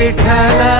विठ्ठल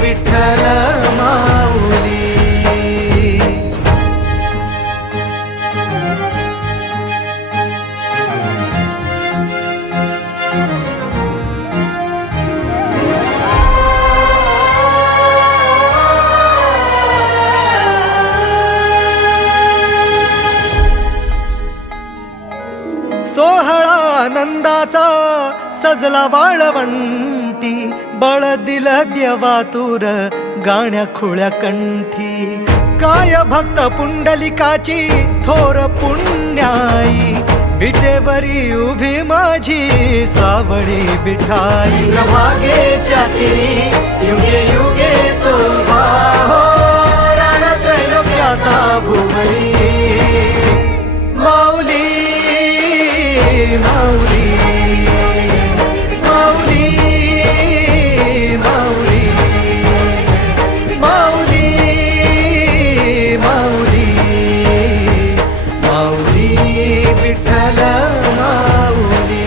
विठ्ठल माऊली. सोहळा आनंदाचा सजला वाळवंटी बळ दिल देवातूर गाण्या खुळ्या कंठी. काय भक्त पुंडलिकाची थोर पुण्याई. विटेवरी उभी माझी सावळी बिठाई. मागेच्या युगे युगे तो उभा हो, भुवरी. माऊली माऊली माऊली. माऊली विठ्ठल माऊली.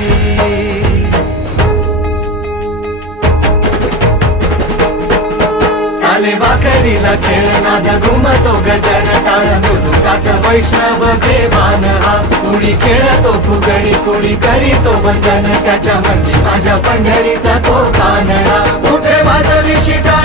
चाले वाकडीला खेळ नादा घुमतो गजर टाळ मृदुकात वैष्णव देवान हा. कुणी खेळतो फुगडी कुणी करीतो वंदन त्याच्या मंदी माझ्या पंढरीचा तो कानडा कुठे वाजवी शिटाळ